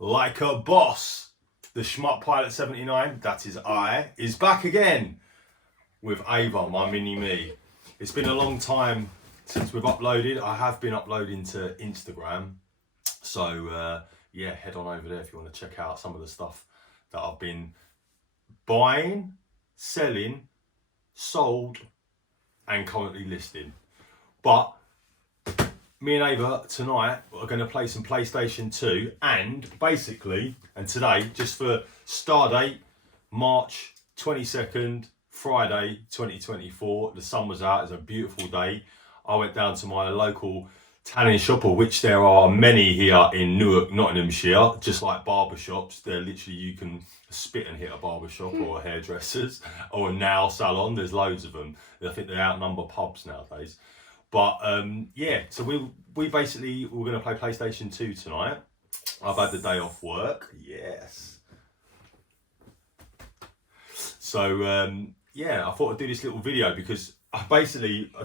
like a boss. The Schmuck Pilot 79, that is I, is back again with Ava, my mini me. It's been a long time since we've uploaded. I have been uploading to Instagram. So yeah, head on over there if you want to check out some of the stuff that I've been buying, selling, sold, and currently listing. But me and Ava tonight are going to play some PlayStation 2 and basically, and today, just for star date, March 22nd, Friday 2024. The sun was out, it was a beautiful day. I went down to my local tanning shop, of which there are many here in Newark, Nottinghamshire, just like barbershops. They're literally, you can spit and hit a barbershop or a hairdresser's or a nail salon. There's loads of them. I think they outnumber pubs nowadays. But yeah, so we're going to play PlayStation 2 tonight. I've had the day off work. Yes. So yeah, I thought I'd do this little video because I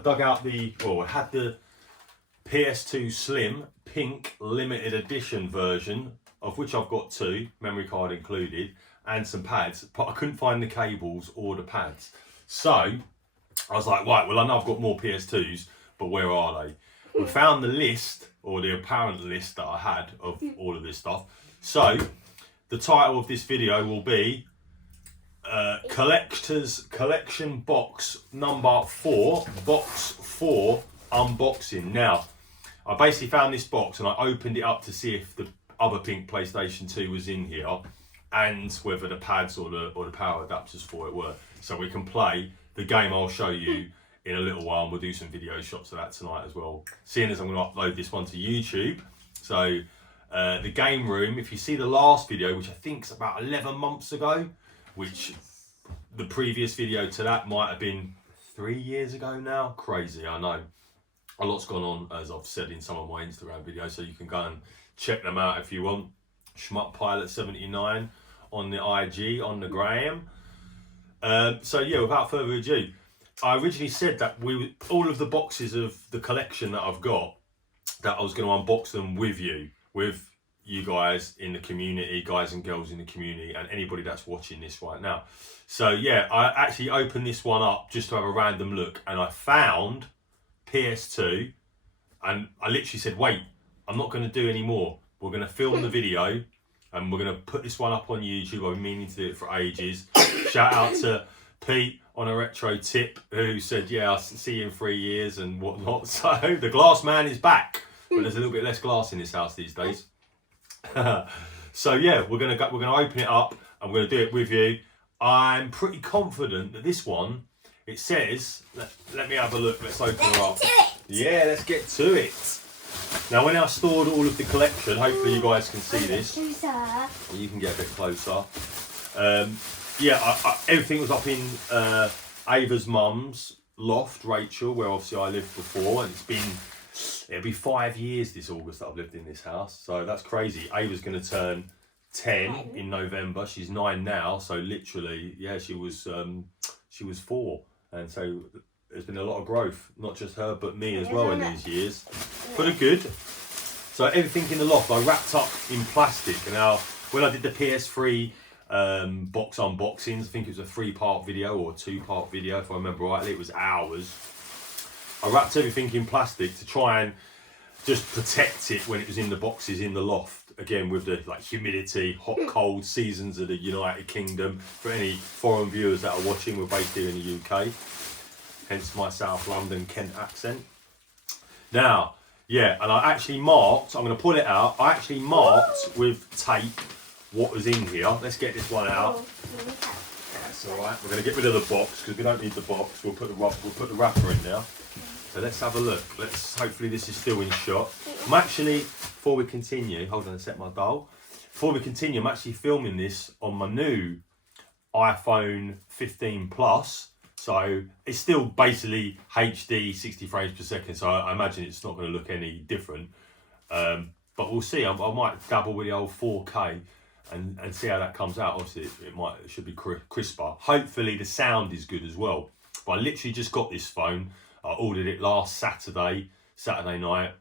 dug out I had the PS2 Slim pink limited edition version, of which I've got two, memory card included, and some pads, but I couldn't find the cables or the pads. So I was like, right, well, I know I've got more PS2s, but where are they? We found the list, or the apparent list that I had of all of this stuff. So the title of this video will be Collector's Collection Box number 4, Box 4 Unboxing. Now, I basically found this box and I opened it up to see if the other pink PlayStation 2 was in here and whether the pads or the power adapters for it were. So we can play the game I'll show you in a little while, and we'll do some video shots of that tonight as well. Seeing as I'm going to upload this one to YouTube. So the game room, if you see the last video, which I think is about 11 months ago, which the previous video to that might have been 3 years ago now. Crazy, I know. A lot's gone on, as I've said in some of my Instagram videos, so you can go and check them out if you want. Schmuck Pilot 79 on the IG, on the gram. So yeah, without further ado, I originally said that all of the boxes of the collection that I've got, that I was going to unbox them with you guys in the community, guys and girls in the community, and anybody that's watching this right now. So yeah, I actually opened this one up just to have a random look, and I found PS2, and I literally said, wait, I'm not going to do any more. We're going to film the video, and we're going to put this one up on YouTube. I've been meaning to do it for ages. Shout out to Pete on a retro tip, who said, yeah, I'll see you in 3 years and whatnot. So the glass man is back, but there's a little bit less glass in this house these days. So yeah, we're gonna open it up and we're gonna do it with you. I'm pretty confident that this one, it says, let me have a look, let's open it up. Yeah, let's get to it. Now when I stored all of the collection, hopefully you guys can see this. You can get a bit closer. Yeah, everything was up in Ava's mum's loft, Rachel, where obviously I lived before, and it'll be 5 years this August that I've lived in this house, so that's crazy. Ava's going to turn 10 in November. She's 9 now, so literally, yeah, she was 4, and so there's been a lot of growth, not just her but me as well in these years, for the good. So everything in the loft I wrapped up in plastic. Now when I did the PS3 box unboxings, I think it was a 3-part video or a 2-part video if I remember rightly, it was hours. I wrapped everything in plastic to try and just protect it when it was in the boxes in the loft. Again, with the humidity, hot, cold seasons of the United Kingdom. For any foreign viewers that are watching, we're based here in the UK. Hence my South London Kent accent. Now, yeah, and I actually marked, I'm going to pull it out, I actually marked with tape what was in here. Let's get this one out. That's all right. We're going to get rid of the box because we don't need the box. We'll put the wrapper in now. So let's have a look. Hopefully this is still in shot. I'm actually, before we continue, hold on a sec, my doll. Before we continue, I'm actually filming this on my new iPhone 15 Plus. So it's still basically HD 60 frames per second. So I imagine it's not going to look any different. But we'll see. I might dabble with the old 4K and see how that comes out. Obviously it should be crisper. Hopefully the sound is good as well. But I literally just got this phone. I ordered it last Saturday night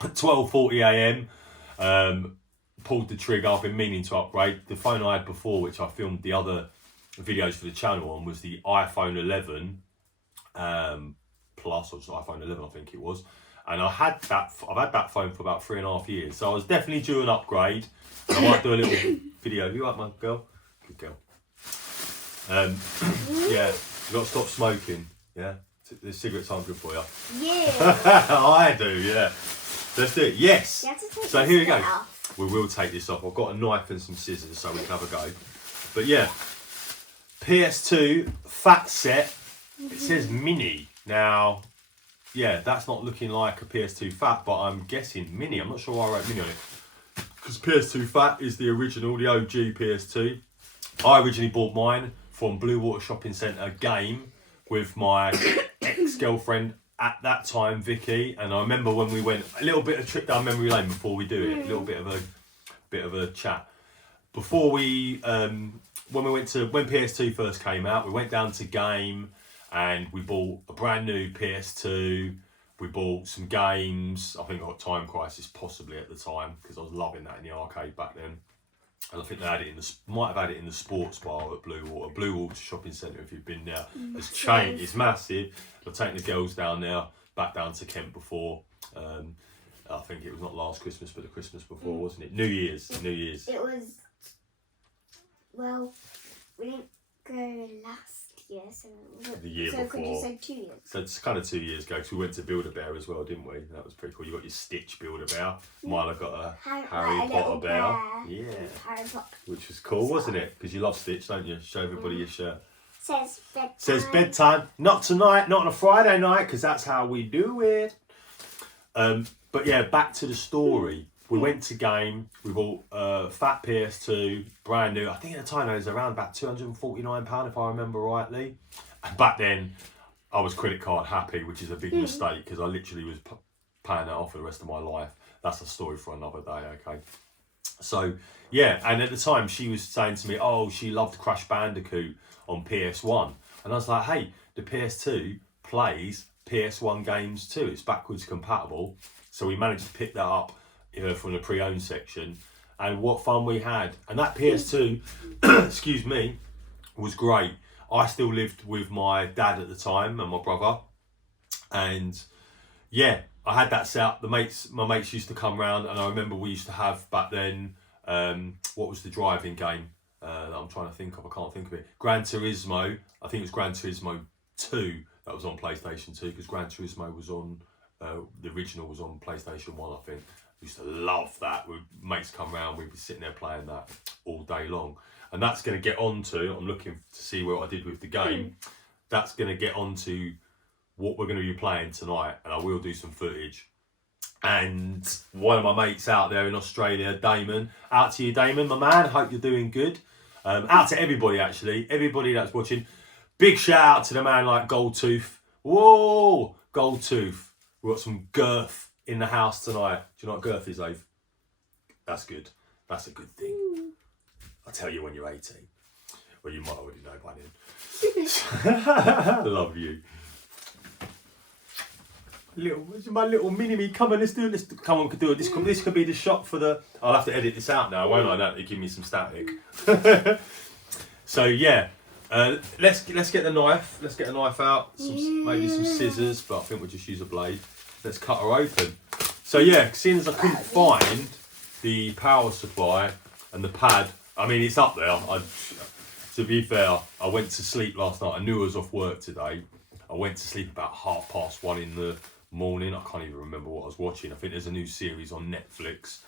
at 12:40 AM. pulled the trigger. I've been meaning to upgrade. The phone I had before, which I filmed the other videos for the channel on, was the iPhone 11 Plus, or just iPhone 11, I think it was. And I've had that phone for about 3.5 years. So I was definitely due an upgrade. And I might do a little video. You up, my girl? Good girl. Yeah, you got to stop smoking. Yeah, the cigarettes aren't good for you. Yeah. I do. Yeah. Let's do it. Yes. So here we go. Off. We will take this off. I've got a knife and some scissors so we can have a go. But yeah, PS2 Phat set. It says mini. Now, yeah, that's not looking like a PS2 Phat, but I'm guessing mini. I'm not sure why I wrote mini on it. Because PS2 Phat is the original, the OG PS2. I originally bought mine from Blue Water Shopping Centre game with my ex-girlfriend at that time, Vicky. And I remember when we went a little bit of trip down memory lane before we do it, a little bit of a chat. Before we, when PS2 first came out, we went down to game and we bought a brand new PS2. We bought some games. I think I got Time Crisis possibly at the time because I was loving that in the arcade back then. And I think they had it might have had it in the sports bar at Blue Water Shopping Centre if you've been there. It's changed, it's massive. I've taken the girls down there, back down to Kent before. I think it was not last Christmas, but the Christmas before, wasn't it? New Year's. It was, well, we didn't go last year, so the year before. Could you say 2 years? So it's kind of 2 years ago, because we went to Build-A-Bear as well, didn't we? That was pretty cool. You got your Stitch Build-A-Bear. Mila got a Harry Potter bear. Yeah. Harry Potter. Which was cool, wasn't it? Because you love Stitch, don't you? Show everybody your shirt. Says bedtime. Says bedtime. Not tonight, not on a Friday night, because that's how we do it. But yeah, back to the story. We went to game, we bought Phat PS2, brand new. I think at the time it was around about £249 if I remember rightly. And back then, I was credit card happy, which is a big mistake because I literally was paying that off for the rest of my life. That's a story for another day, okay? So, yeah, and at the time she was saying to me, oh, she loved Crash Bandicoot on PS1. And I was like, hey, the PS2 plays PS1 games too. It's backwards compatible. So we managed to pick that up from the pre-owned section, and what fun we had. And that PS2 excuse me, was great. I still lived with my dad at the time and my brother, and yeah, I had that set up. My mates used to come round, and I remember we used to have back then, what was the driving game that I'm trying to think of? I can't think of it. Gran Turismo. I think it was Gran Turismo 2 that was on PlayStation 2, because Gran Turismo was on the original was on PlayStation 1, I think. Used to love that. Mates come round, we'd be sitting there playing that all day long. And that's going to get on to, I'm looking to see what I did with the game. That's going to get on to what we're going to be playing tonight. And I will do some footage. And one of my mates out there in Australia, Damon. Out to you, Damon, my man. Hope you're doing good. Out to everybody, actually. Everybody that's watching. Big shout out to the man like Goldtooth. Whoa! Goldtooth. We've got some girth in the house tonight. Do you know what girth is, Ave? That's good. That's a good thing. I'll tell you when you're 18. Well, you might already know by then. Love you. My little mini-me. Come on, let's do it. Come on, we can do it. This could be the shot for the... I'll have to edit this out now, won't I? That'll give me some static. So, yeah. Let's get the knife. Let's get a knife out. Maybe some scissors, but I think we'll just use a blade. Let's cut her open. So yeah, seeing as I couldn't find the power supply and the pad, I mean, it's up there. To be fair, I went to sleep last night. I knew I was off work today. I went to sleep about 1:30 in the morning. I can't even remember what I was watching. I think there's a new series on Netflix.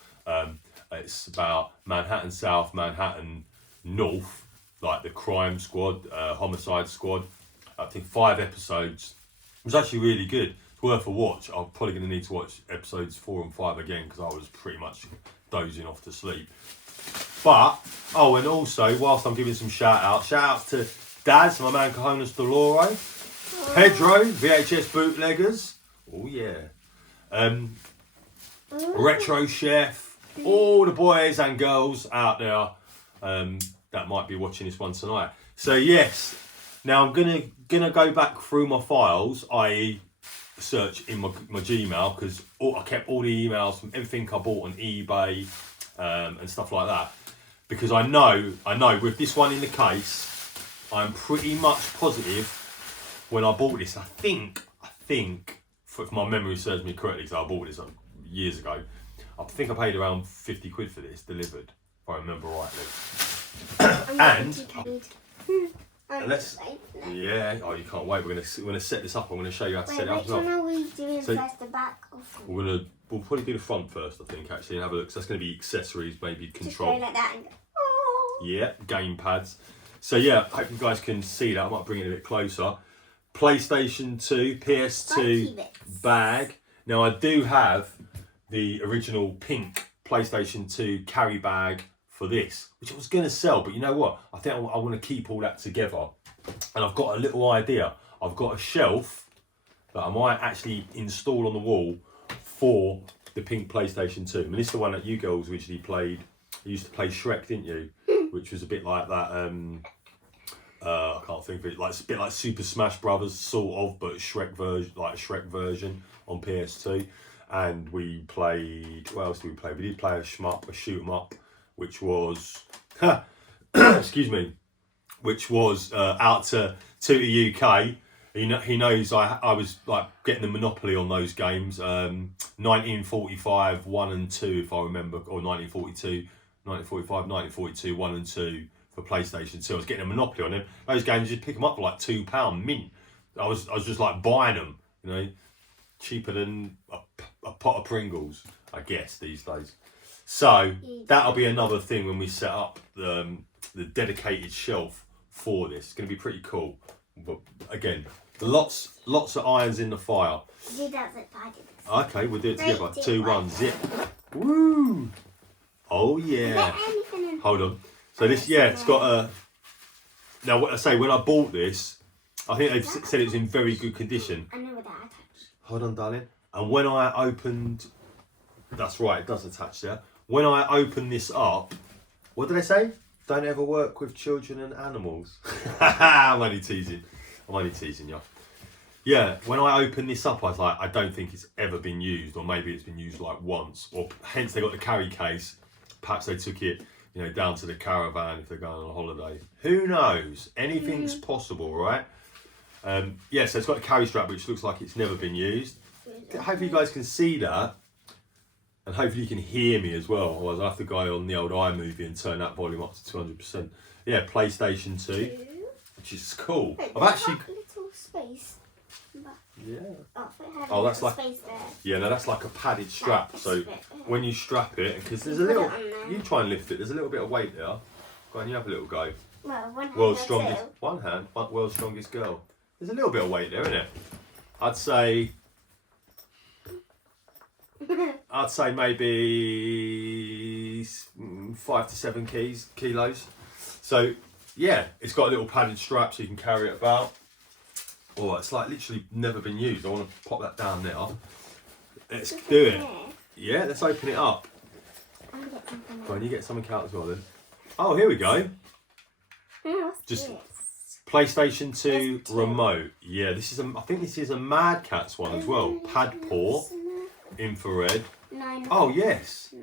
It's about Manhattan South, Manhattan North, like the crime squad, homicide squad. I think 5 episodes. It was actually really good. Worth a watch. I'm probably going to need to watch episodes 4 and 5 again because I was pretty much dozing off to sleep. But, oh, and also, whilst I'm giving some shout outs to Daz, my man Cajonas Doloro, Pedro, VHS Bootleggers, oh yeah, Retro Chef, all the boys and girls out there that might be watching this one tonight. So yes, now I'm gonna go back through my files, i.e. search in my Gmail, because I kept all the emails from everything I bought on eBay and stuff like that. Because I know with this one in the case, I'm pretty much positive when I bought this. I think, if my memory serves me correctly, because I bought this years ago, I think I paid around 50 quid for this delivered, if I remember rightly. And let's, yeah, oh, you can't wait. We're gonna set this up. I'm gonna show you how to set it up. Which one are we doing So, first, the back or front? We'll probably do the front first, I think, actually, and have a look. So that's gonna be accessories, maybe Just control. go like that and go, oh. Yeah, game pads. So yeah, hope you guys can see that. I might bring it a bit closer. PlayStation 2, PS2 bag. Now I do have the original pink PlayStation 2 carry bag for this, which I was going to sell, but you know what? I think I want to keep all that together. And I've got a little idea. I've got a shelf that I might actually install on the wall for the pink PlayStation 2. I mean, this is the one that you girls originally played. You used to play Shrek, didn't you? Which was a bit like that. I can't think of it. Like, it's a bit like Super Smash Brothers, sort of, but Shrek version, like a Shrek version on PS2. And we played. What else did we play? We did play a shmup, a shoot 'em up, which was, excuse me, which was out to the UK. He knows I was like getting the monopoly on those games. 1945 1 and 2, if I remember, or 1942. 1945, 1942, 1 and 2 for PlayStation 2. I was getting a monopoly on them. Those games, you pick them up for like £2 mint. I was just like buying them, you know, cheaper than a pot of Pringles, I guess, these days. So that'll be another thing when we set up the dedicated shelf for this. It's going to be pretty cool. But again, lots of irons in the fire. Do that zip, I did this. Okay, we'll do it together. 3, 2, 2, 1, zip. Woo! Oh yeah. Hold on. So this, yeah, it's got a. Now what I say, when I bought this, I think they've said it was in very good condition. I know what that attached. Hold on, darling. And when I opened, that's right, it does attach there. When I opened this up, what did I say? Don't ever work with children and animals. I'm only teasing you. Yeah, when I opened this up, I was like, I don't think it's ever been used, or maybe it's been used like once, or hence they got the carry case. Perhaps they took it, you know, down to the caravan if they're going on a holiday. Who knows? Anything's possible, right? Yeah, so it's got a carry strap, which looks like it's never been used. Hopefully you guys can see that, and hopefully you can hear me as well. Otherwise I have to go on the old iMovie and turn that volume up to 200%. Yeah, PlayStation 2, which is cool. Wait, I've actually... like a little space. Yeah. Oh, that's like... space there. Yeah, no, that's like a padded strap. So when you strap it, because there's a little... You try and lift it. There's a little bit of weight there. Go on, you have a little go. Well, World's strongest... One hand, world's strongest girl. There's a little bit of weight there, isn't it? I'd say maybe 5 to 7 kilos. So yeah, it's got a little padded strap so you can carry it about. Oh, it's like literally never been used. I want to pop that down now. Let's do it. Yeah, let's open it up. Go on, you get something out as well then. Oh, here we go. Just PlayStation 2 remote. Yeah, this is I think this is a Mad Catz one as well. Pad port, infrared. Oh yes,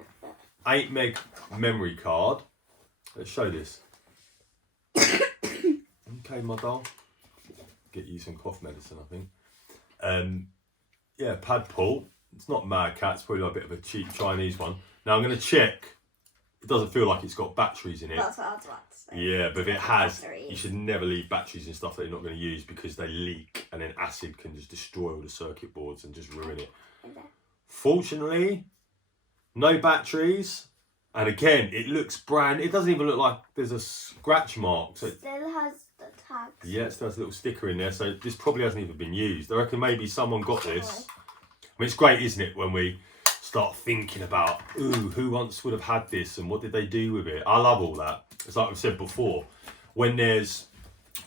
8 meg memory card. Let's show this. Okay, my doll. Get you some cough medicine, I think. Yeah, pad port. It's not Mad Catz, probably a bit of a cheap Chinese one. Now I'm going to check. It doesn't feel like it's got batteries in it. That's what I was about to say. Yeah, but if it has, batteries. you should never leave batteries in stuff that you're not going to use because they leak and then acid can just destroy all the circuit boards and just ruin it. Fortunately, no batteries. And again, it looks brand. It doesn't even look like there's a scratch mark. So Still has the tags. yeah, it still has a little sticker in there. So this probably hasn't even been used. I reckon maybe someone got this. I mean, it's great, isn't it, when we start thinking about, ooh, who once would have had this and what did they do with it? I love all that. It's like I've said before, when there's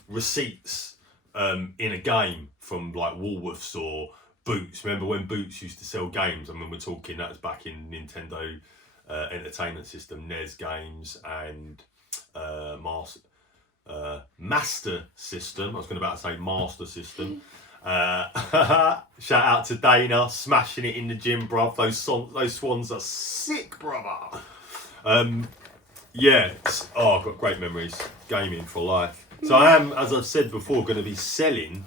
receipts in a game from like Woolworths or Boots. Remember when Boots used to sell games? I mean, we're talking, that was back in Nintendo Entertainment System, NES games and Master System. I was going to about to say Master System. Shout out to Dana, smashing it in the gym, bruv. Those swans are sick, brother. Yeah, I've got great memories. Gaming for life. So I am, as I've said before, going to be selling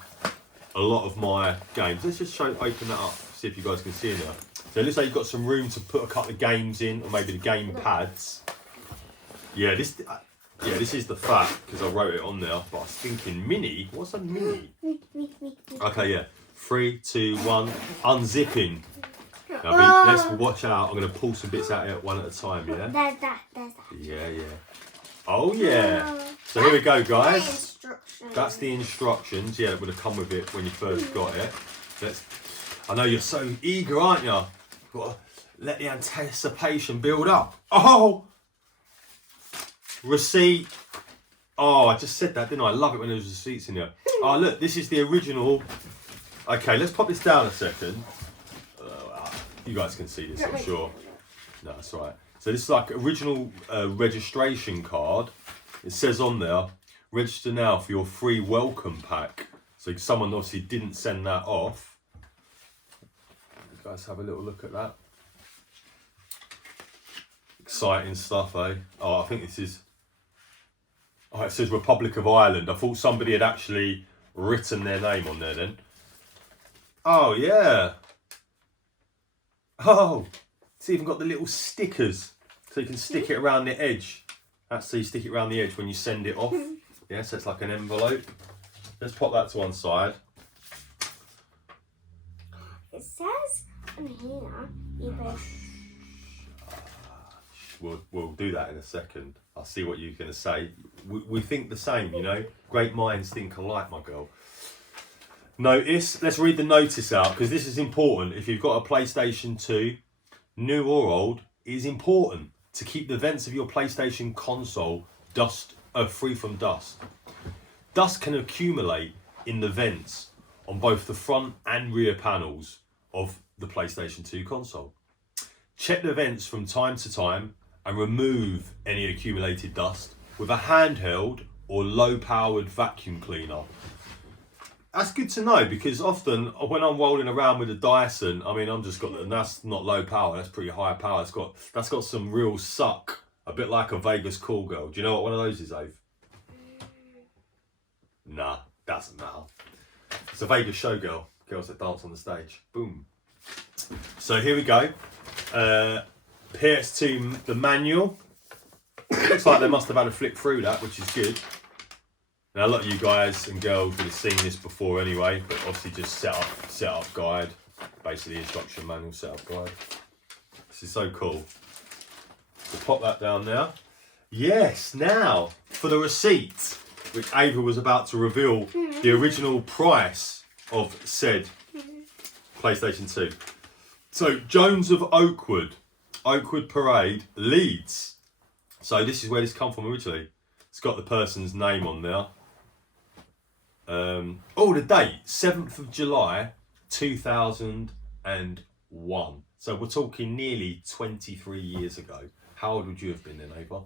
a lot of my games. Let's just open that up, see if you guys can see in there. So it looks like you've got some room to put a couple of games in, or maybe the game pads. Yeah, this is the Phat, because I wrote it on there. But I was thinking mini. What's a mini? Okay, yeah. 3, 2, 1. Unzipping. Now, let's watch out. I'm going to pull some bits out here one at a time. Yeah. There's that. Yeah. Oh yeah. So here we go, guys. Instructions. That's the instructions. Yeah, it would have come with it when you first got it. I know you're so eager, aren't you? You've got to let the anticipation build up. Oh! Receipt. Oh, I just said that, didn't I? I love it when there's receipts in there. Oh, look, this is the original. Okay, let's pop this down a second. You guys can see this, I'm sure. No, that's all right. So this is like original registration card. It says on there, register now for your free welcome pack. So someone obviously didn't send that off. You guys have a little look at that. Exciting stuff, eh? Oh, I think this is... Oh, it says Republic of Ireland. I thought somebody had actually written their name on there then. Oh, yeah. Oh, it's even got the little stickers. So you can stick it around the edge. That's so you stick it around the edge when you send it off. Yeah, so it's like an envelope. Let's pop that to one side. It says on here, We'll do that in a second. I'll see what you're going to say. We think the same, you know. Great minds think alike, my girl. Notice. Let's read the notice out, because this is important. If you've got a PlayStation 2, new or old, it is important to keep the vents of your PlayStation console free from dust. Dust can accumulate in the vents on both the front and rear panels of the PlayStation 2 console. Check the vents from time to time and remove any accumulated dust with a handheld or low-powered vacuum cleaner. That's good to know, because often when I'm rolling around with a Dyson, I mean, that's not low power, that's pretty high power. That's got some real suck, a bit like a Vegas call girl. Do you know what one of those is, Ave? Nah, doesn't matter. It's a Vegas showgirl, girls that dance on the stage. Boom. So here we go. PS2, the manual. Looks like they must have had a flick through that, which is good. Now a lot of you guys and girls would have seen this before anyway, but obviously just setup guide, basically instruction manual setup guide. This is so cool. So pop that down there. Yes, now for the receipt, which Ava was about to reveal the original price of said PlayStation 2. So Jones of Oakwood Parade, Leeds. So this is where this come from originally. It's got the person's name on there. The date, 7th of July, 2001. So we're talking nearly 23 years ago. How old would you have been then, Ava?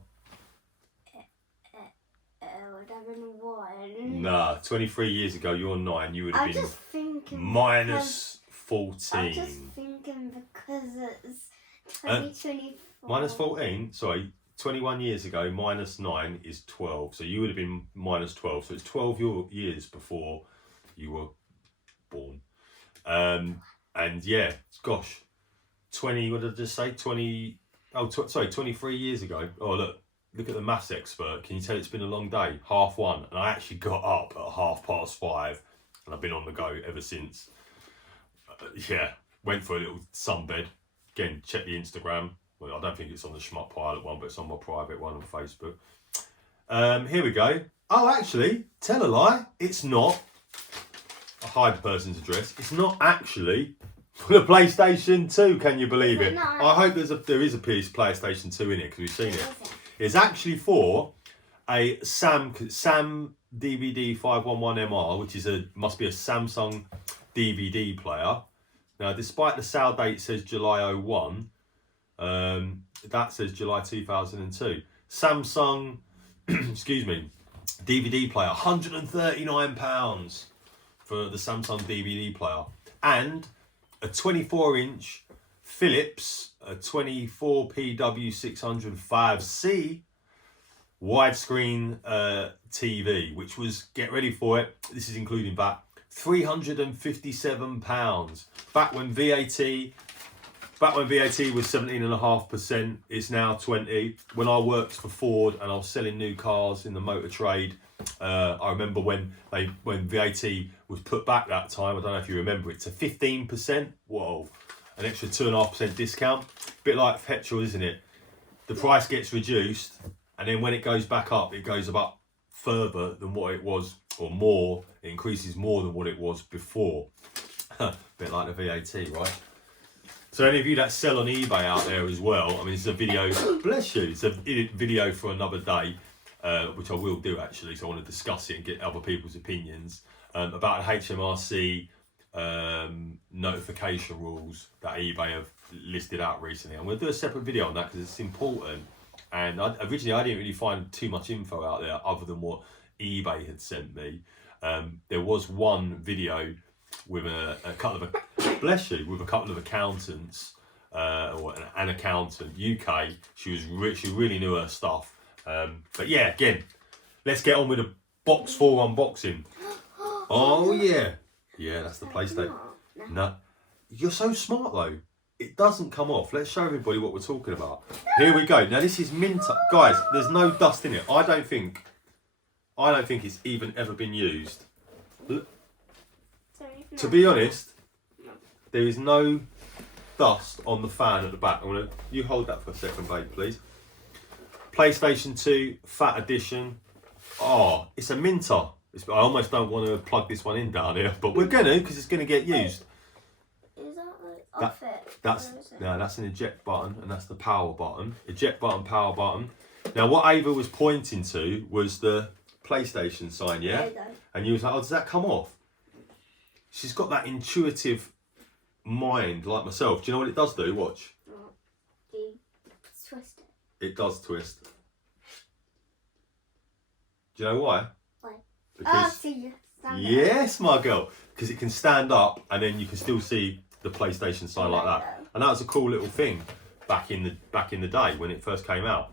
Would have been 1. Nah, 23 years ago, you're 9. You would have been minus 14. I'm just thinking because it's 2024. Minus 14? Sorry. 21 years ago, minus 9 is 12. So you would have been minus 12. So it's 12 years before you were born. And yeah, gosh, 20, what did I just say? 23 years ago. Oh, look at the maths expert. Can you tell it's been a long day? 1:30. And I actually got up at 5:30 and I've been on the go ever since. Went for a little sunbed. Again, check the Instagram. Well, I don't think it's on the Schmuck Pilot one, but it's on my private one on Facebook. Here we go. Oh, actually, tell a lie. It's not. I hide the person's address. It's not actually for the PlayStation 2. Can you believe it? I hope there is a piece of PlayStation 2 in it, because we've seen it. It's actually for a Sam DVD 511MR, which must be a Samsung DVD player. Now, despite the sale date says July 01, that says July 2002. Samsung, excuse me, DVD player, £139 for the Samsung DVD player, and a 24-inch Philips a 24PW605C widescreen TV, which was, get ready for it, this is including VAT, £357. Back when VAT was 17.5%, it's now 20. When I worked for Ford and I was selling new cars in the motor trade, I remember when VAT was put back that time, I don't know if you remember it, to 15%. Whoa, an extra 2.5% discount. Bit like petrol, isn't it? The price gets reduced, and then when it goes back up, it goes up further than what it was, or more. It increases more than what it was before. Bit like the VAT, right? So any of you that sell on eBay out there as well, I mean, it's a video, bless you, it's a video for another day, which I will do actually, so I want to discuss it and get other people's opinions about HMRC notification rules that eBay have listed out recently. I'm going to do a separate video on that because it's important. And originally I didn't really find too much info out there other than what eBay had sent me. There was one video with a couple of, bless you, with a couple of accountants, or an accountant, UK. She really knew her stuff. But yeah, again, let's get on with the box 4 unboxing. Oh yeah, that's the PlayStation. No, you're so smart though. It doesn't come off. Let's show everybody what we're talking about. Here we go. Now this is mint, guys. There's no dust in it. I don't think it's even ever been used. To be honest, there is no dust on the fan at the back. You hold that for a second, babe, please. PlayStation 2 Phat Edition. Oh, it's a minter. I almost don't want to plug this one in down here, but we're gonna, because it's gonna get used. Is that like off it? That's an eject button, and that's the power button. Eject button, power button. Now what Ava was pointing to was the PlayStation sign, yeah? There you go. And you was like, oh, does that come off? She's got that intuitive mind like myself. Do you know what it does do? Watch. You twist it. It does twist. Do you know why? Why? Because, See, yes, my girl. Because it can stand up and then you can still see the PlayStation sign like that. And that was a cool little thing back in the day when it first came out.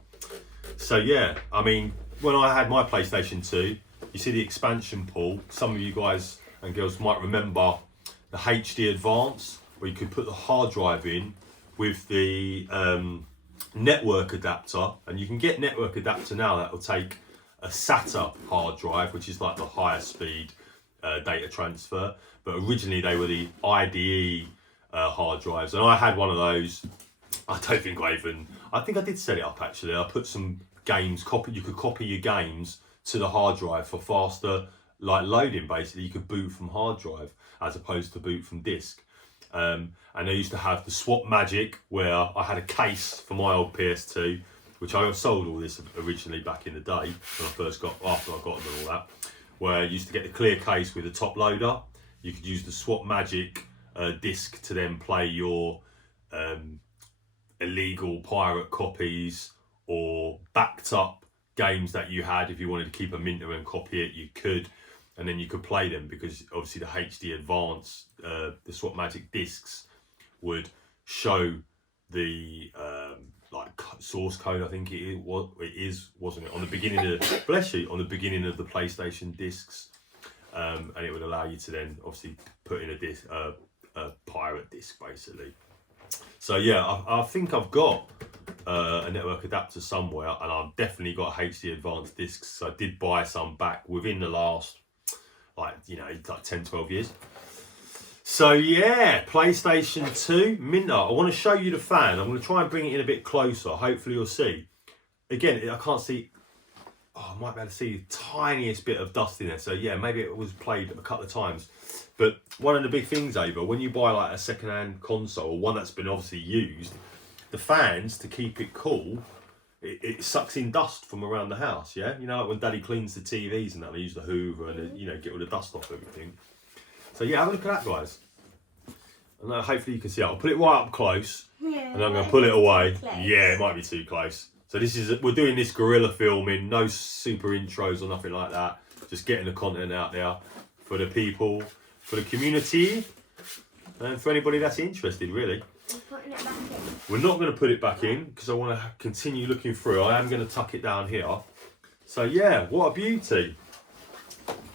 So yeah, I mean, when I had my PlayStation 2, you see the expansion port. Some of you guys and girls might remember the HD Advance, where you could put the hard drive in with the network adapter, and you can get network adapter now that will take a SATA hard drive, which is like the higher speed data transfer, but originally they were the IDE hard drives, and I had one of those. I think I did set it up actually. I put some games, you could copy your games to the hard drive for faster loading. Basically, you could boot from hard drive as opposed to boot from disk. And I used to have the Swap Magic, where I had a case for my old PS2, which I sold all this originally back in the day when after I got them and all that, where you used to get the clear case with a top loader. You could use the Swap Magic disc to then play your illegal pirate copies or backed up games that you had. If you wanted to keep a minter and copy it, you could, and then you could play them, because obviously the HD Advance, the Swap Magic discs would show the source code. I think it is, wasn't it, on the beginning of on the beginning of the PlayStation discs, and it would allow you to then obviously put in a disc, a pirate disc basically. So yeah, I think I've got a network adapter somewhere, and I've definitely got HD Advance discs. So I did buy some back within the last, 10-12 years. So yeah, PlayStation 2 Minter. I want to show you the fan. I'm going to try and bring it in a bit closer. Hopefully you'll see. Again, I can't see. I might be able to see the tiniest bit of dust in there. So yeah, maybe it was played a couple of times. But one of the big things, Ava, when you buy like a second-hand console, or one that's been obviously used, the fans, to keep it cool, it sucks in dust from around the house, yeah? You know, like when Daddy cleans the TVs and that, they use the Hoover and, get all the dust off everything. So yeah, have a look at that, guys. And hopefully you can see it. I'll put it right up close, and I'm going to pull it away. Yeah, it might be too close. So we're doing this guerrilla filming, no super intros or nothing like that. Just getting the content out there for the people, for the community, and for anybody that's interested, really. I'm putting it back in. we're not going to put it back in because I want to continue looking through. I am going to tuck it down here. So yeah, what a beauty.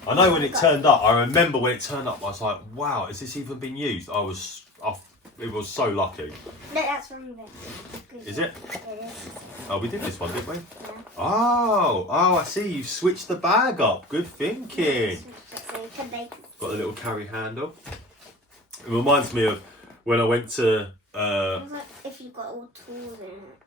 I know when it turned up, I remember when it turned up, I was like, wow, has this even been used? It was so lucky. No, that's from this. Is it? It is. Oh, we did this one, didn't we? Yeah. Oh, I see. You've switched the bag up. Good thinking. So you can make Got a little carry handle. It reminds me of when I went to, it's like if you've got all tools in it.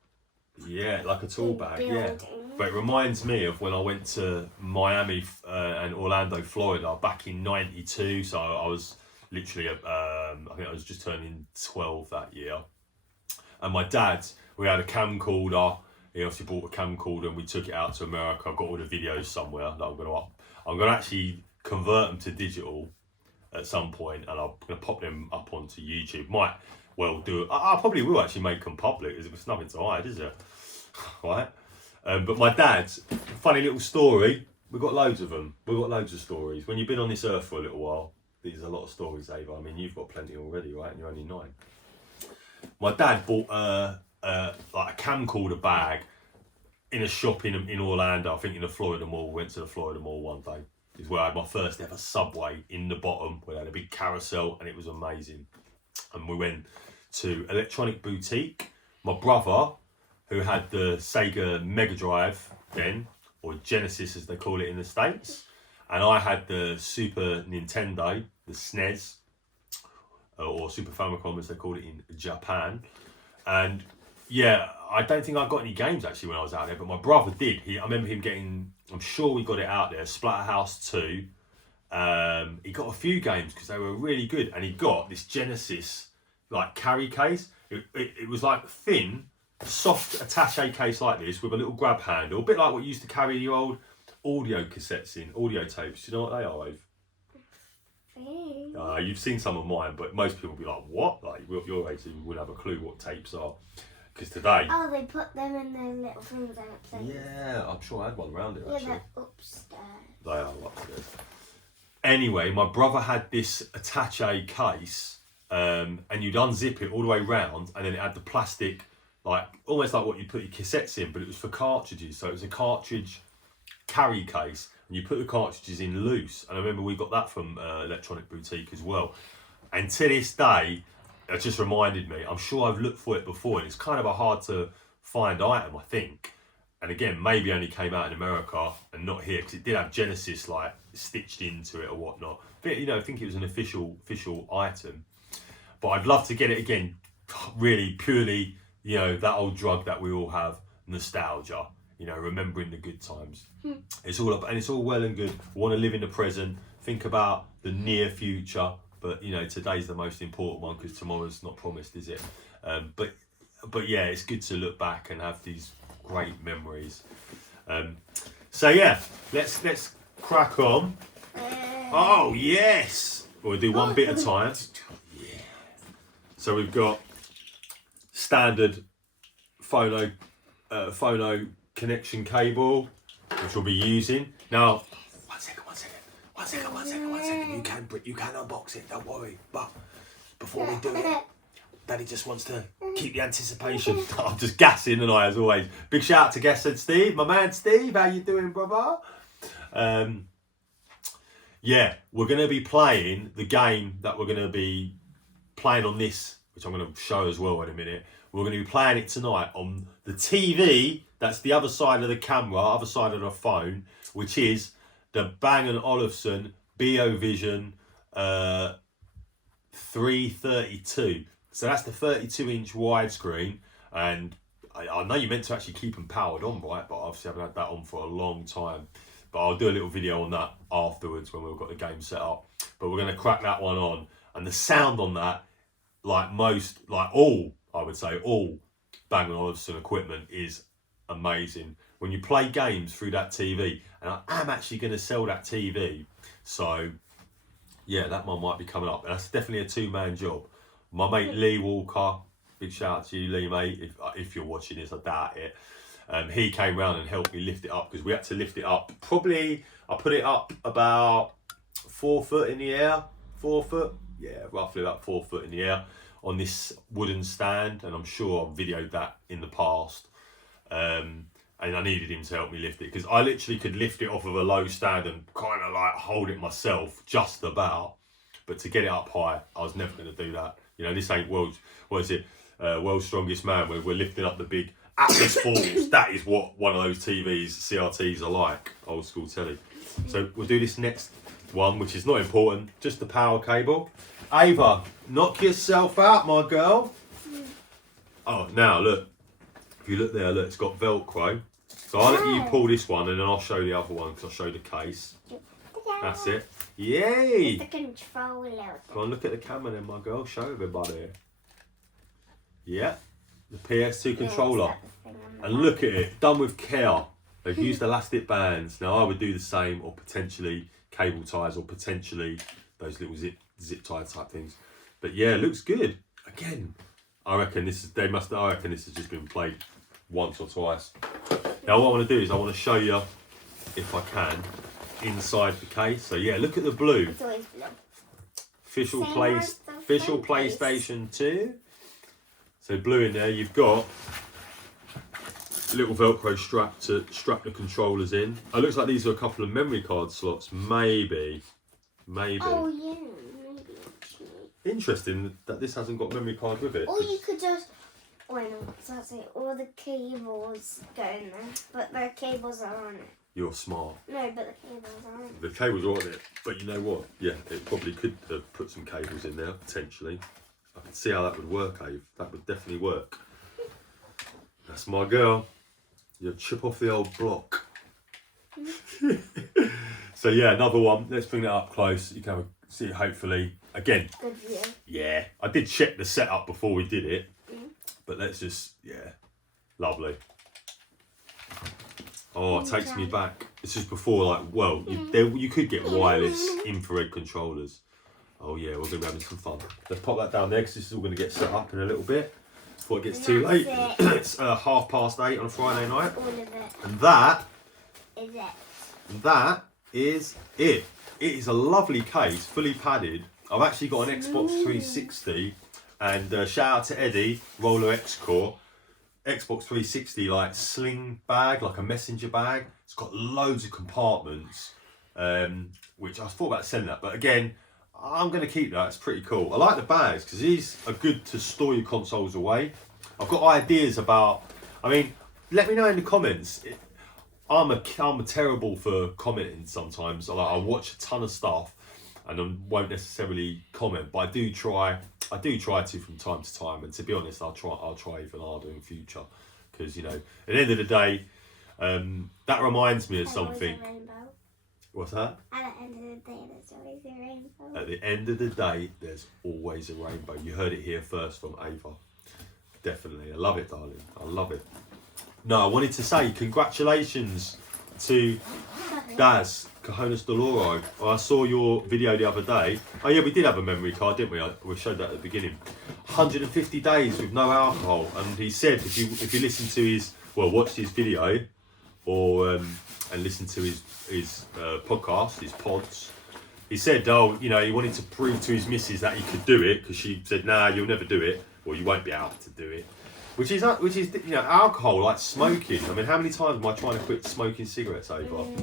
yeah, like a tool bag, yeah. Building. But it reminds me of when I went to Miami and Orlando, Florida back in '92. So I was literally, I think I was just turning 12 that year. And my dad, we had a camcorder. He obviously bought a camcorder and we took it out to America. I've got all the videos somewhere that I'm going to actually convert them to digital at some point, and I'm going to pop them up onto YouTube. Might well do it. I probably will actually make them public. There's nothing to hide, is there? Right? But my dad's funny little story. We've got loads of them. We've got loads of stories. When you've been on this earth for a little while, there's a lot of stories, Ava. I mean, you've got plenty already, right? And you're only 9. My dad bought like a camcorder bag in a shop in Orlando. I think in the Florida Mall. We went to the Florida Mall one day. Is where I had my first ever Subway in the bottom. We had a big carousel and it was amazing. And we went to Electronic Boutique. My brother, who had the Sega Mega Drive then, or Genesis as they call it in the States, and I had the Super Nintendo, the SNES, or Super Famicom as they called it in Japan. And yeah, I don't think I got any games actually when I was out there, but my brother did. I remember him getting, I'm sure we got it out there, Splatterhouse 2. He got a few games because they were really good, and he got this Genesis like carry case. It was like thin, soft attache case like this with a little grab handle, a bit like what you used to carry your old audio cassettes in, audio tapes. Do you know what they are, Ave? You've seen some of mine, but most people will be like, what? Like your age, you wouldn't have a clue what tapes are. Because today... Oh, they put them in their little things outside. Yeah, I'm sure I had one around it actually. Yeah, they're upstairs. They are upstairs. Anyway, my brother had this attache case, and you'd unzip it all the way round, and then it had the plastic, like almost like what you put your cassettes in, but it was for cartridges. So it was a cartridge carry case, and you put the cartridges in loose. And I remember we got that from Electronic Boutique as well. And to this day, it just reminded me, I'm sure I've looked for it before, and it's kind of a hard to find item, I think. And again, maybe only came out in America and not here, because it did have Genesis like stitched into it or whatnot. But I think it was an official item. But I'd love to get it again, really purely, that old drug that we all have, nostalgia. Remembering the good times. It's all up, and it's all well and good. We want to live in the present, think about the near future. But today's the most important one because tomorrow's not promised, is it? But yeah, it's good to look back and have these great memories. So yeah, let's crack on. Oh yes, we'll do one bit at a time. Yeah. So we've got standard phono connection cable, which we'll be using now. One second. You can unbox it, don't worry. But before we do it, Daddy just wants to keep the anticipation. I'm just gassing tonight as always. Big shout out to Guest and Steve, my man Steve. How you doing, brother? Yeah, we're going to be playing the game that we're going to be playing on this, which I'm going to show as well in a minute. We're going to be playing it tonight on the TV. That's the other side of the camera, other side of the phone, which is the Bang & Olufsen BioVision 332. So that's the 32-inch widescreen, and I know you meant to actually keep them powered on, right? But obviously I haven't had that on for a long time. But I'll do a little video on that afterwards when we've got the game set up. But we're going to crack that one on, and the sound on that, all Bang & Olufsen equipment is amazing. When you play games through that TV, and I am actually going to sell that TV, so yeah, that one might be coming up. And that's definitely a 2-man job. My mate Lee Walker, big shout out to you, Lee, mate, if you're watching this, I doubt it. He came round and helped me lift it up, because we had to lift it up. Probably, I put it up about 4 foot in the air, 4 foot, yeah, roughly about 4 foot in the air, on this wooden stand, and I'm sure I've videoed that in the past. And I needed him to help me lift it because I literally could lift it off of a low stand and kind of like hold it myself just about. But to get it up high, I was never going to do that. You know, this ain't world's strongest man. We're lifting up the big Atlas balls. That is what one of those TVs, CRTs are like, old school telly. So we'll do this next one, which is not important, just the power cable. Ava, knock yourself out, my girl. Oh, now look. If you look there, look, it's got Velcro. So I'll let you pull this one and then I'll show the other one because I'll show the case. That's it. Yay! The controller. Come on, look at the camera then, my girl. Show everybody. Yeah, the PS2 controller. And look at it, done with care. They've used elastic bands. Now I would do the same, or potentially cable ties, or potentially those little zip tie type things. But yeah, it looks good. Again, I reckon this has just been played once or twice. Now what I want to do is I want to show you, if I can, inside the case. So yeah, look at the blue. It's always blue. Official PlayStation 2. So blue in there. You've got a little Velcro strap to strap the controllers in. It looks like these are a couple of memory card slots. Maybe. Oh yeah, maybe actually. Interesting that this hasn't got memory card with it. Or you could just, all the cables go in there, but the cables are on it. You're smart. No, but the cables are on it. The cables are on it, but you know what? Yeah, it probably could have put some cables in there, potentially. I can see how that would work, Ave. That would definitely work. That's my girl. You chip off the old block. So yeah, another one. Let's bring that up close. You can see it, hopefully. Again, Good view. yeah, I did check the setup before we did it, but let's just, yeah, lovely. Oh, it takes me back. This is before, like, well, you could get wireless infrared controllers. Oh yeah, we're going to be having some fun. Let's pop that down there because this is all going to get set up in a little bit before it gets too late. It's 8:30 on a Friday night. All of it. And that Is it? that is it. It is a lovely case, fully padded. I've actually got an Xbox 360, and shout out to Eddie, Roller X-Core. Xbox 360 like sling bag, like a messenger bag. It's got loads of compartments, which I thought about selling that, but again, I'm going to keep that. It's pretty cool. I like the bags because these are good to store your consoles away. I've got ideas about, I mean, let me know in the comments. I'm terrible for commenting sometimes. I watch a ton of stuff and I won't necessarily comment, but I do try to from time to time. And to be honest, I'll try even harder in future because, you know, at the end of the day, that reminds me of something. What's that? At the end of the day, there's always a rainbow. At the end of the day, there's always a rainbow. You heard it here first from Ava. Definitely. I love it, darling. I love it. No, I wanted to say congratulations to Daz, Cajones Doloro. I saw your video the other day. Oh yeah, we did have a memory card, didn't we? We showed that at the beginning. 150 days with no alcohol. And he said if you listen to his, watch his video or and listen to his podcast, his pods, he said, oh, you know, he wanted to prove to his missus that he could do it because she said, nah, you'll never do it, or you won't be able to do it. Which is you know, alcohol, like smoking. I mean, how many times am I trying to quit smoking cigarettes over? Like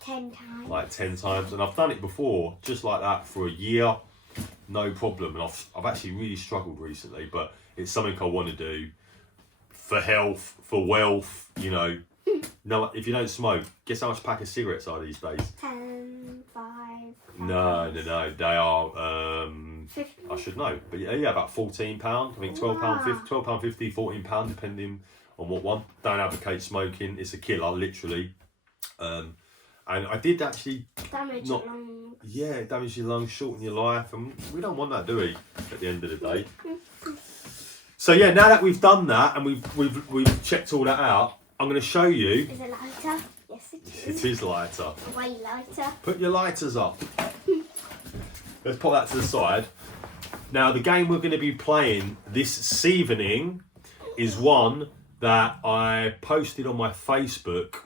10 times. Like 10 times, and I've done it before, just like that for a year, no problem. And I've actually really struggled recently, but it's something I want to do for health, for wealth. You know, no, if you don't smoke, guess how much a pack of cigarettes are these days? 10, 5. No, they are. 50. I should know, but yeah, about £14. I think £12.50, £12.50, £14, depending on what one. Don't advocate smoking; it's a killer, literally. And I did actually Damage your lungs. Yeah, it damages your lungs, shorten your life, and we don't want that, do we? At the end of the day. So yeah, now that we've done that and we've checked all that out, I'm going to show you. Is it lighter? Yes, it is. It is lighter. Way lighter. Put your lighters up. Let's put that to the side. Now, the game we're going to be playing this evening is one that I posted on my Facebook,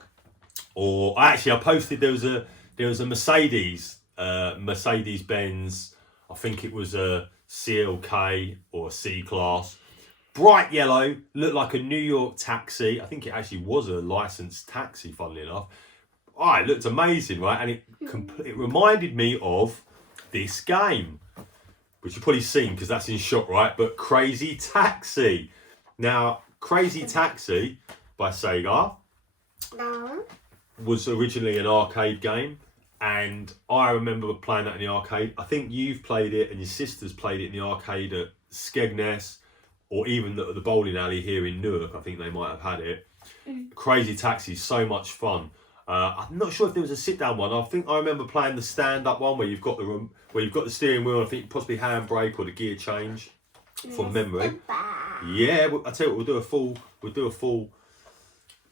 or I posted there was a Mercedes Benz. I think it was a CLK or C-Class. Bright yellow, looked like a New York taxi. I think it actually was a licensed taxi, funnily enough. Oh, it looked amazing, right? And it reminded me of this game, which you've probably seen because that's in shop, right? But Crazy Taxi. Now, Crazy Taxi by Sega was originally an arcade game. And I remember playing that in the arcade. I think you've played it and your sister's played it in the arcade at Skegness or even the bowling alley here in Newark. I think they might have had it. Crazy Taxi, so much fun. I'm not sure if there was a sit-down one. I think I remember playing the stand-up one where you've got the steering wheel. I think possibly handbrake or the gear change from memory. Yeah, I tell you what, we'll do a full.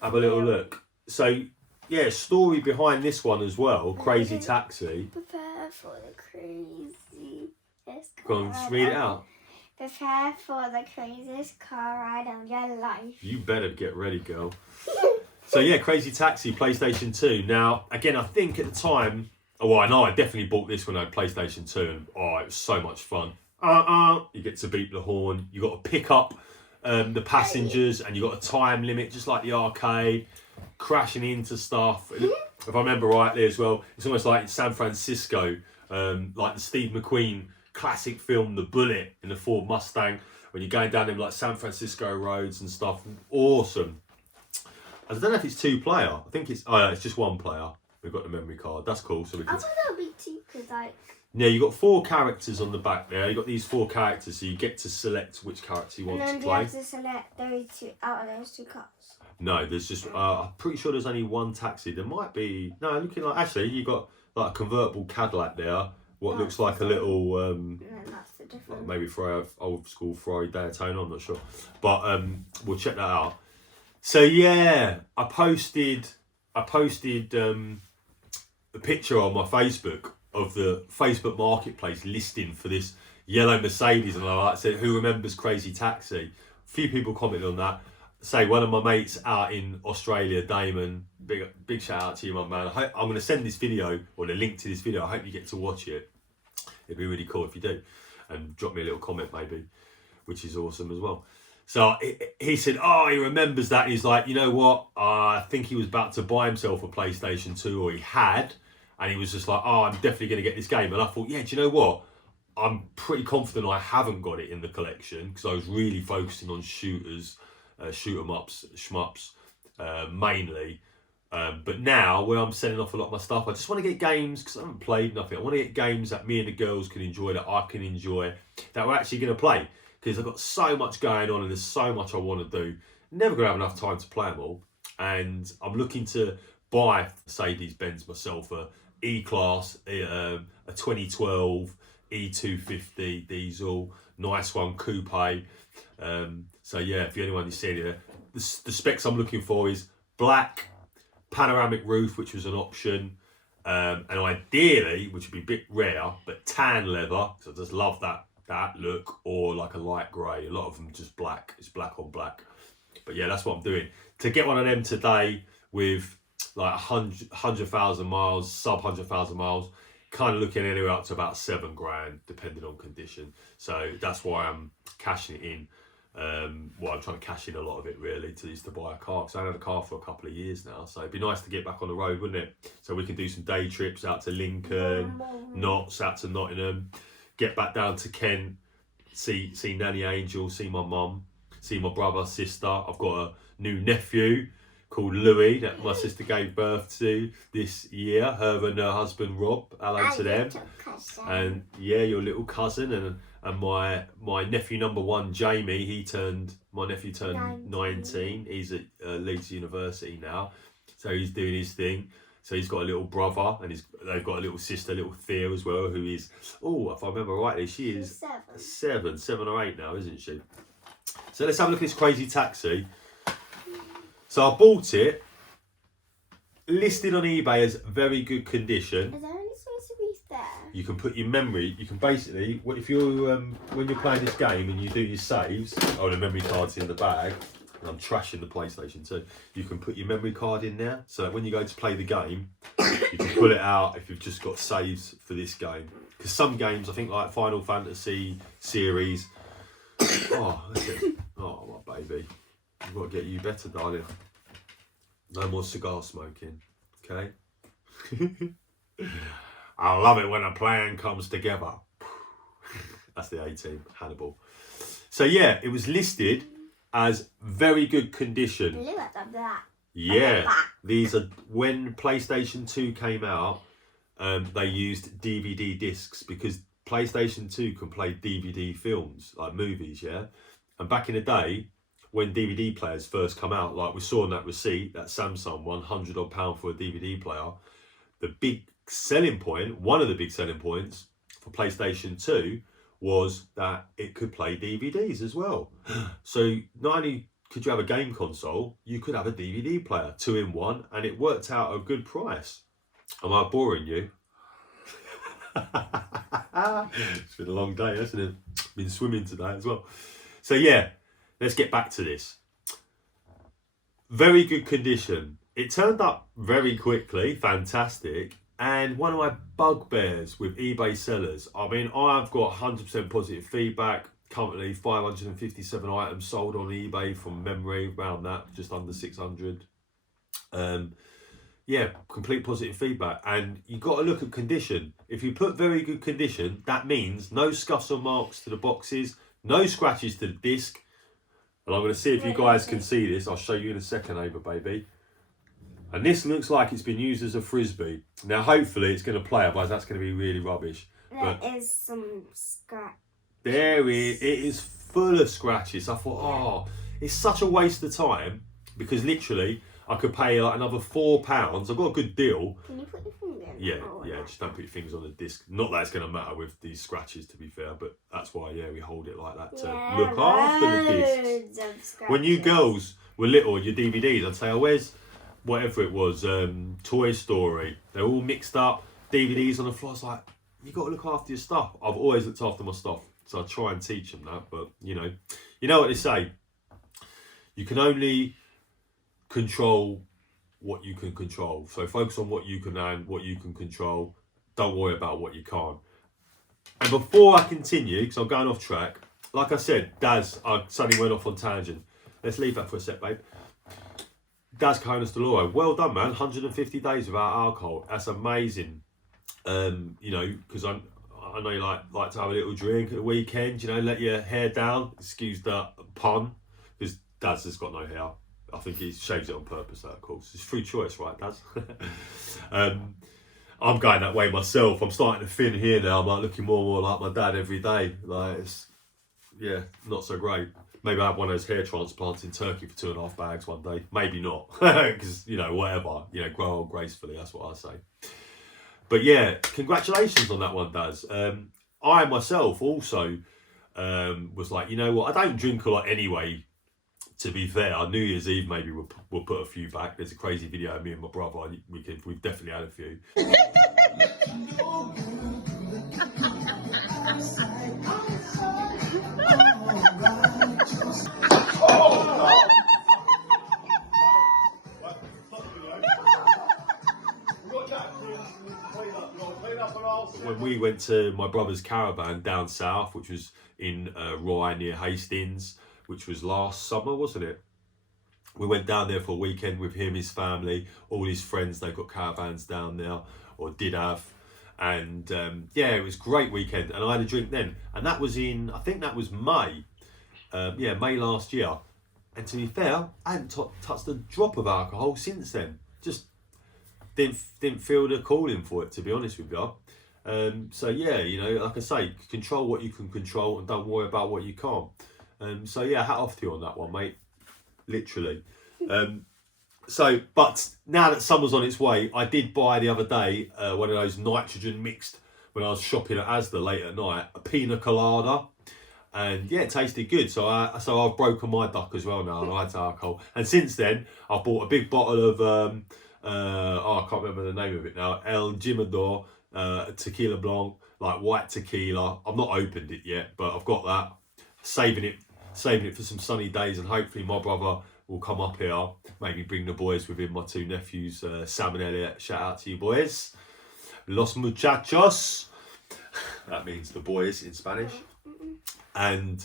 Have a little look. So. Yeah, story behind this one as well. Crazy Taxi. Prepare for the craziest car Go on, just read it out. Prepare for the craziest car ride of your life. You better get ready, girl. So yeah, Crazy Taxi, PlayStation 2. Now, again, I think at the time, well, I know I definitely bought this when I had PlayStation 2, and it was so much fun. You get to beat the horn. You got to pick up the passengers, and you got a time limit, just like the arcade. Crashing into stuff. If I remember rightly as well, it's almost like in San Francisco, like the Steve McQueen classic film The Bullet in the Ford Mustang, when you're going down them like San Francisco roads and stuff. Awesome. I don't know if it's 2-player. I think it's it's just 1 player. We've got the memory card. That's cool. So we can. I thought that would be 2 because Yeah, you got 4 characters on the back there. You got these 4 characters, so you get to select which character you want to play. And then you have to select those 2 out of those 2 cars. No, there's just. I'm pretty sure there's only 1 taxi. There might be. No, looking like actually you got like a convertible Cadillac there. What looks like a little. And then that's the difference. Maybe for old school Ferrari Daytona. I'm not sure, but we'll check that out. So yeah, I posted a picture on my Facebook of the Facebook Marketplace listing for this yellow Mercedes, and I said, "Who remembers Crazy Taxi?" A few people commented on that. Say one of my mates out in Australia, Damon, big shout out to you, my man. I'm going to send this video or the link to this video. I hope you get to watch it. It'd be really cool if you do, and drop me a little comment maybe, which is awesome as well. So he said, he remembers that. He's like, you know what? I think he was about to buy himself a PlayStation 2, or he had, and he was just like, I'm definitely going to get this game. And I thought, yeah, do you know what? I'm pretty confident I haven't got it in the collection because I was really focusing on shooters. Shoot 'em ups, shmups, mainly. But now, where I'm sending off a lot of my stuff, I just want to get games, because I haven't played nothing. I want to get games that me and the girls can enjoy, that I can enjoy, that we're actually going to play. Because I've got so much going on and there's so much I want to do. Never going to have enough time to play them all. And I'm looking to buy Mercedes-Benz myself, a E-Class, a 2012 E250 diesel, nice one, coupe. So yeah, if you're anyone who's seen it, the specs I'm looking for is black, panoramic roof, which was an option, and ideally, which would be a bit rare, but tan leather, so I just love that look, or like a light grey. A lot of them just black, it's black on black. But yeah, that's what I'm doing. To get one of them today with like 100,000 miles, sub 100,000 miles, kind of looking anywhere up to about $7,000, depending on condition. So that's why I'm cashing it in. I'm trying to cash in a lot of it really to buy a car, because I haven't had a car for a couple of years now, so it'd be nice to get back on the road, wouldn't it? So we can do some day trips out to Lincoln, Notts, out to Nottingham, get back down to Kent, see Nanny Angel, see my mum, see my brother, sister. I've got a new nephew called Louis that my sister gave birth to this year. Her and her husband Rob. Hello to them. And yeah, your little cousin, and my nephew number 1, Jamie. My nephew turned 19. He's at Leeds University now, so he's doing his thing. So he's got a little brother, and they've got a little sister, little Thea as well, who is, if I remember rightly, she is 7 or 8 now, isn't she? So let's have a look at this Crazy Taxi. So I bought it, listed on eBay as very good condition. Is there only supposed to be there? You can put your memory, you can basically, if you're, when you're playing this game and you do your saves, the memory card's in the bag, and I'm trashing the PlayStation 2, you can put your memory card in there, so that when you go to play the game, you can pull it out if you've just got saves for this game. Because some games, I think like Final Fantasy series. Oh, that's it. Oh, my baby. I've got to get you better, darling. No more cigar smoking, okay? I love it when a plan comes together. That's the A-Team, Hannibal. So yeah, it was listed as very good condition. Look at that. Yeah, these are, when PlayStation 2 came out, they used DVD discs because PlayStation 2 can play DVD films, like movies, yeah? And back in the day, when DVD players first come out, like we saw in that receipt, that Samsung £100 odd for a DVD player, the big selling point, one of the big selling points for PlayStation 2 was that it could play DVDs as well. So not only could you have a game console, you could have a DVD player, 2-in-1, and it worked out a good price. Am I boring you? It's been a long day, hasn't it? Been swimming today as well. So yeah, let's get back to this. Very good condition. It turned up very quickly, fantastic. And one of my bugbears with eBay sellers, I mean, I've got 100% positive feedback. Currently 557 items sold on eBay from memory, around that, just under 600. Yeah, complete positive feedback. And you got to look at condition. If you put very good condition, that means no scuffs or marks to the boxes, no scratches to the disc. And I'm going to see if you guys can see this. I'll show you in a second, Ava, baby. And this looks like it's been used as a frisbee. Now, hopefully it's going to play, otherwise that's going to be really rubbish. There is some scratch. There it is full of scratches. I thought, oh, it's such a waste of time because literally I could pay like another £4. I've got a good deal. Can you put your finger in? Yeah, just don't put your fingers on the disc. Not that it's going to matter with these scratches, to be fair, but that's why, yeah, we hold it like that to look after the discs. When you girls were little, your DVDs, I'd say, oh, where's whatever it was, Toy Story. They're all mixed up, DVDs on the floor. It's like, you got to look after your stuff. I've always looked after my stuff, so I try and teach them that. But you know what they say. You can only control what you can control. So focus on what you can and what you can control. Don't worry about what you can't. And before I continue, because I'm going off track, like I said, Daz, I suddenly went off on tangent. Let's leave that for a sec, babe. Daz Conas Deloro, well done, man. 150 days without alcohol. That's amazing. Because I know you like to have a little drink at the weekend, let your hair down. Excuse the pun, because Daz has got no hair. I think he shaves it on purpose, that, of course. It's free choice, right, Daz? I'm going that way myself. I'm starting to thin here now. I'm like looking more and more like my dad every day. Like, it's, yeah, not so great. Maybe I have one of those hair transplants in Turkey for 2.5 bags one day. Maybe not, because, whatever. Grow old gracefully, that's what I say. But yeah, congratulations on that one, Daz. I myself also was like, you know what, I don't drink a lot anyway, to be fair. On New Year's Eve, maybe we'll put a few back. There's a crazy video of me and my brother. We've definitely had a few. When we went to my brother's caravan down south, which was in Rye near Hastings, which was last summer, wasn't it? We went down there for a weekend with him, his family, all his friends. They've got caravans down there, or did have. And yeah, it was a great weekend. And I had a drink then. And that was in, I think that was May. May last year. And to be fair, I hadn't touched a drop of alcohol since then. Just didn't feel the calling for it, to be honest with you. So yeah, like I say, control what you can control and don't worry about what you can't. So yeah, hat off to you on that one, mate. Literally. But now that summer's on its way, I did buy the other day one of those nitrogen mixed, when I was shopping at Asda late at night, a pina colada. And yeah, it tasted good. So I've broken my duck as well now, and I had alcohol. And since then, I've bought a big bottle of I can't remember the name of it now. El Jimador tequila blanc, like white tequila. I've not opened it yet, but I've got that. Saving it for some sunny days, and hopefully my brother will come up here. Maybe bring the boys with him, my two nephews, Sam and Elliot. Shout out to you boys, los muchachos. That means the boys in Spanish. And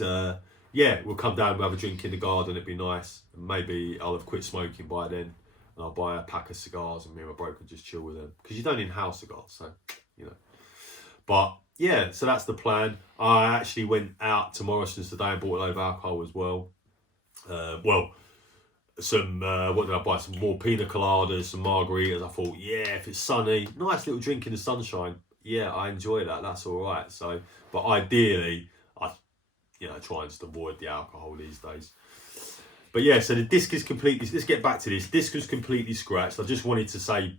yeah, we'll come down, we'll have a drink in the garden, it'd be nice. Maybe I'll have quit smoking by then, and I'll buy a pack of cigars and me and my bro can just chill with them. Because you don't inhale cigars, so, you know. But yeah, so that's the plan. I actually went out to Morrison's today and bought a load of alcohol as well. Some, what did I buy? Some more pina coladas, some margaritas. I thought, yeah, if it's sunny, nice little drink in the sunshine. Yeah, I enjoy that. That's all right. So, but ideally, I, try and just avoid the alcohol these days. But yeah, so the disc is completely. Let's get back to this. Disc was completely scratched. I just wanted to say,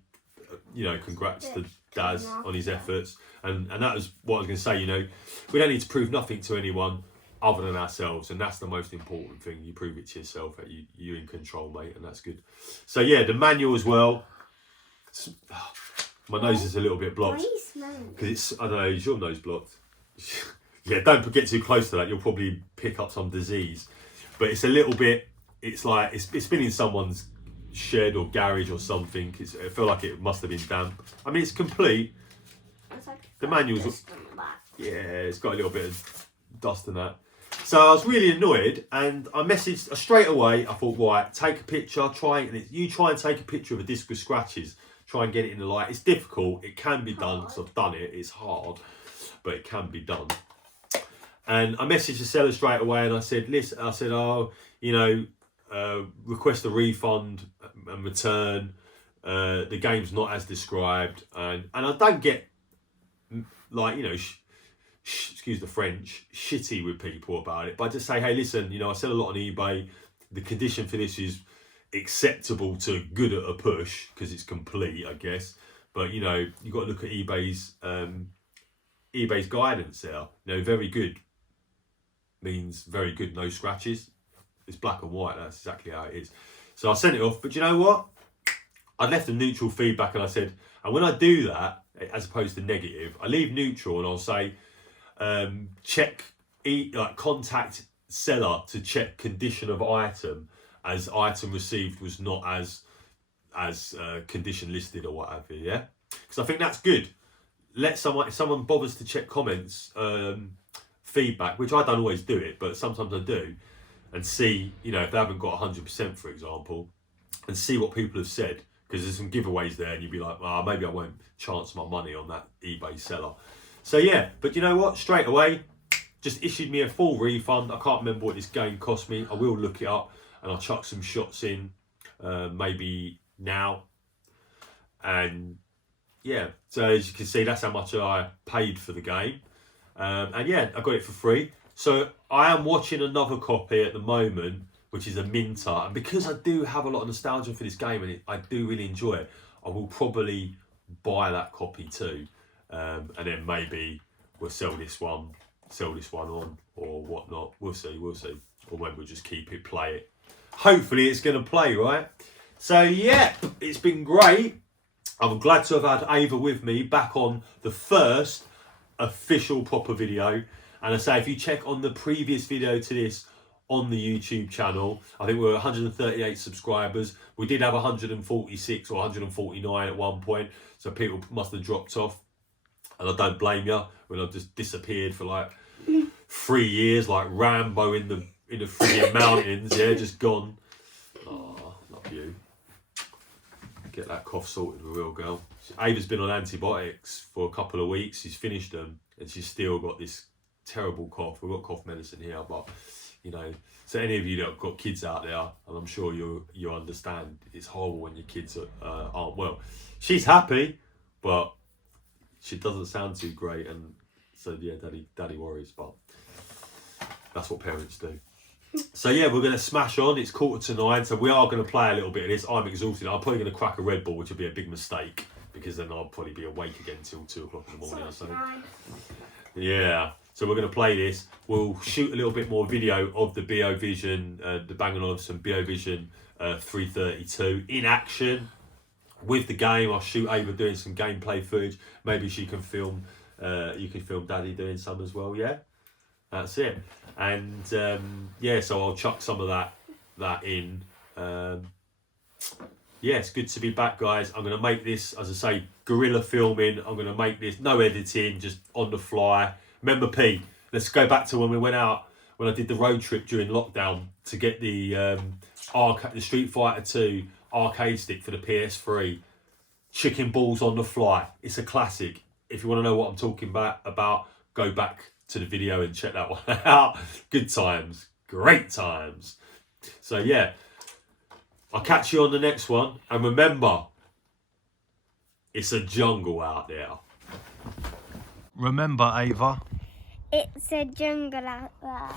congrats to Daz on his efforts, and that was what I was going to say. We don't need to prove nothing to anyone other than ourselves, and that's the most important thing. You prove it to yourself that you're in control, mate, and that's good. So yeah, the manual as well. My nose is a little bit blocked because it's, I don't know, is your nose blocked? Yeah, don't get too close to that. You'll probably pick up some disease. But it's a little bit. It's like it's been in someone's shed or garage or something. I feel like it must have been damp. I mean, it's complete. It's like The manual's. dust on the back. Yeah, it's got a little bit of dust in that. So I was really annoyed, and I messaged straight away. I thought, right, take a picture. You try and take a picture of a disc with scratches. Try and get it in the light. It's difficult. It can be done because I've done it. It's hard, but it can be done. And I messaged the seller straight away, and I said, listen, request a refund and return. The game's not as described, and I don't get excuse the French, shitty with people about it. But I just say, hey, listen, I sell a lot on eBay. The condition for this is acceptable to good at a push because it's complete, I guess. But you've got to look at eBay's guidance there. Very good means very good, no scratches. It's black and white. That's exactly how it is. So I sent it off. But you know what? I left a neutral feedback, and I said, and when I do that, as opposed to negative, I leave neutral, and I'll say, contact seller to check condition of item, as item received was not as condition listed or whatever. Yeah, because I think that's good. If someone bothers to check comments, feedback, which I don't always do it, but sometimes I do, and see, if they haven't got 100%, for example, and see what people have said, because there's some giveaways there, and you'd be like, maybe I won't chance my money on that eBay seller. So yeah, but you know what? Straight away, just issued me a full refund. I can't remember what this game cost me. I will look it up, and I'll chuck some shots in, maybe now. And yeah, so as you can see, that's how much I paid for the game. And yeah, I got it for free. So I am watching another copy at the moment, which is a Minter. And because I do have a lot of nostalgia for this game, and I do really enjoy it, I will probably buy that copy too. And then maybe we'll sell this one on or whatnot. We'll see. Or maybe we'll just keep it, play it. Hopefully it's going to play, right? So yeah, it's been great. I'm glad to have had Ava with me back on the first official proper video. And I say, if you check on the previous video to this on the YouTube channel, I think we were 138 subscribers. We did have 146 or 149 at one point, so people must have dropped off. And I don't blame you when I've just disappeared for like 3 years, like Rambo in the friggin' mountains. Yeah, just gone. Oh, love you. Get that cough sorted, with a real girl. Ava's been on antibiotics for a couple of weeks. She's finished them, and she's still got this terrible cough. We've got cough medicine here, but so any of you that have got kids out there, and I'm sure you understand, it's horrible when your kids aren't well. She's happy, but she doesn't sound too great, and so yeah, daddy worries, but that's what parents do. So yeah, we're going to smash on. It's 8:45, so we are going to play a little bit of this. I'm exhausted. I'm probably going to crack a Red Bull, which would be a big mistake, because then I'll probably be awake again till 2 o'clock in the morning or something. Yeah, so we're going to play this. We'll shoot a little bit more video of the BO Vision, the Bang & Olufsen BO Vision 332 in action with the game. I'll shoot Ava doing some gameplay footage. Maybe she can film, you can film Daddy doing some as well, yeah? That's it. And yeah, so I'll chuck some of that in. yeah, it's good to be back, guys. I'm going to make this, as I say, guerrilla filming. I'm going to make this, no editing, just on the fly. Remember, P, let's go back to when we went out, when I did the road trip during lockdown to get the Street Fighter 2 arcade stick for the PS3. Chicken balls on the fly. It's a classic. If you want to know what I'm talking about, go back to the video and check that one out. Good times. Great times. So, yeah. I'll catch you on the next one. And remember, it's a jungle out there. Remember, Ava. It's a jungle out there.